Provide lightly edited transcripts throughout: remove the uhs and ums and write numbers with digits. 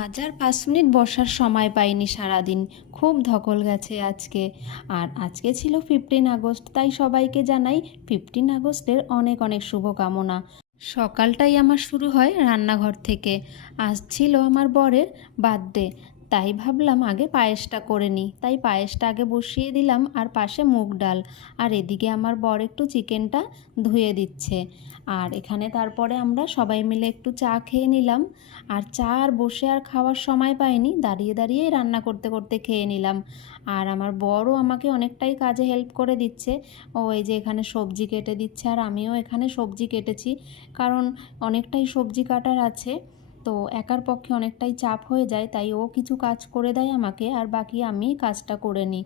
আজ আর 5 মিনিট বসার সময় পাইনি সারাদিন। খুব ধকল গেছে আজকে। আর আজকে ছিল 15 আগস্ট, তাই সবাইকে জানাই 15 আগস্টের অনেক অনেক শুভকামনা। সকালটাই আমার শুরু হয় রান্নাঘর থেকে। আজ ছিল আমার বরের বার্থডে, তাই ভাবলাম আগে পায়েসটা করে নিই। তাই পায়েসটা আগে বসিয়ে দিলাম, আর পাশে মুগ ডাল। আর এদিকে আমার বর একটু চিকেনটা ধুয়ে দিচ্ছে। আর এখানে তারপরে আমরা সবাই মিলে একটু চা খেয়ে নিলাম। আর চা আর বসে আর খাওয়ার সময় পাইনি, দাঁড়িয়ে দাঁড়িয়েই রান্না করতে করতে খেয়ে নিলাম। আর আমার বরও আমাকে অনেকটাই কাজে হেল্প করে দিচ্ছে। ও এই যে এখানে সবজি কেটে দিচ্ছে, আর আমিও এখানে সবজি কেটেছি, কারণ অনেকটাই সবজি কাটার আছে। তো একার পক্ষে অনেকটাই চাপ হয়ে যায়, তাই ও কিছু কাজ করে দেয় আমাকে, আর বাকি আমি কাজটা করে নিই।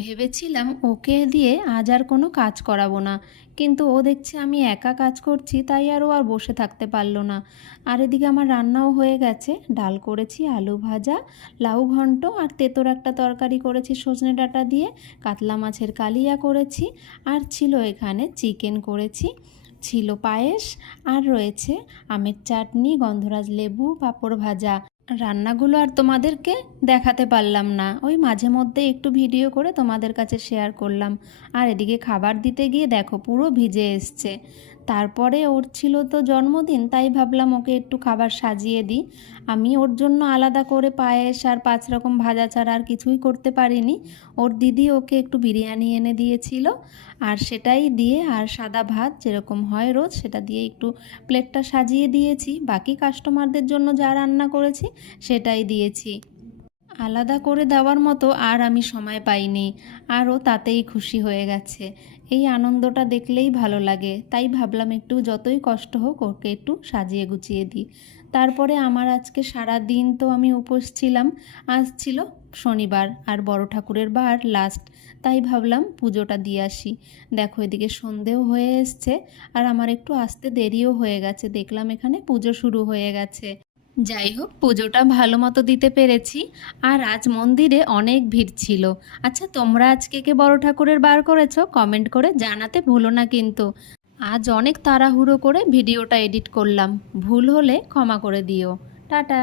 ভেবেছিলাম ওকে দিয়ে আজ আর কোনো কাজ করাবো না, কিন্তু ও দেখছে আমি একা কাজ করছি, তাই আর ও আর বসে থাকতে পারলো না। আর এদিকে আমার রান্নাও হয়ে গেছে। ডাল করেছি, আলু ভাজা, লাউ ঘন্ট, আর তেঁতোর একটা তরকারি করেছি সজনে ডাঁটা দিয়ে, কাতলা মাছের কালিয়া করেছি, আর ছিল এখানে চিকেন করেছি, ছিল পায়েস, আর রয়েছে আমের চাটনি, গন্ধরাজ লেবু, পাঁপড় ভাজা। রান্নাগুলো আর তোমাদেরকে দেখাতে পারলাম না, ওই মাঝে মধ্যে একটু ভিডিও করে তোমাদের কাছে শেয়ার করলাম। আর এদিকে খাবার দিতে গিয়ে দেখো পুরো ভিজে এসছে। তারপরে ওর ছিল তো জন্মদিন, তাই ভাবলাম ওকে একটু খাবার সাজিয়ে দিই। আমি ওর জন্য আলাদা করে পায়েস আর 5 রকম ভাজা ছাড়া আর কিছুই করতে পারিনি। ওর দিদি ওকে একটু বিরিয়ানি এনে দিয়েছিল, আর সেটাই দিয়ে, আর সাদা ভাত যেরকম হয় রোজ, সেটা দিয়ে একটু প্লেটটা সাজিয়ে দিয়েছি। বাকি কাস্টমারদের জন্য যা রান্না করেছি সেটাই দিয়েছি। আলাদা করে দেওয়ার মতো আর আমি সময় পাইনি, আর ও তাতেই খুশি হয়ে গেছে। এই আনন্দটা দেখলেই ভালো লাগে, তাই ভাবলাম একটু যতই কষ্ট হোক ওকে একটু সাজিয়ে গুছিয়ে দিই। তারপরে আমার আজকে সারা দিন তো আমি উপোস ছিলাম। আজ ছিল শনিবার, আর বড় ঠাকুরের বার লাস্ট, তাই ভাবলাম পুজোটা দিয়ে আসি। দেখো এদিকে সন্ধেও হয়ে এসছে, আর আমার একটু আসতে দেরিও হয়ে গেছে। দেখলাম এখানে পুজো শুরু হয়ে গেছে। যাই হোক, পুজোটা ভালো মতো দিতে পেরেছি। আর আজ মন্দিরে অনেক ভিড় ছিল। আচ্ছা, তোমরা আজকে কে বড় ঠাকুরের বার করেছো কমেন্ট করে জানাতে ভুলো না কিন্তু। আজ অনেক তাড়াহুড়ো করে ভিডিওটা এডিট করলাম, ভুল হলে ক্ষমা করে দিও। টাটা।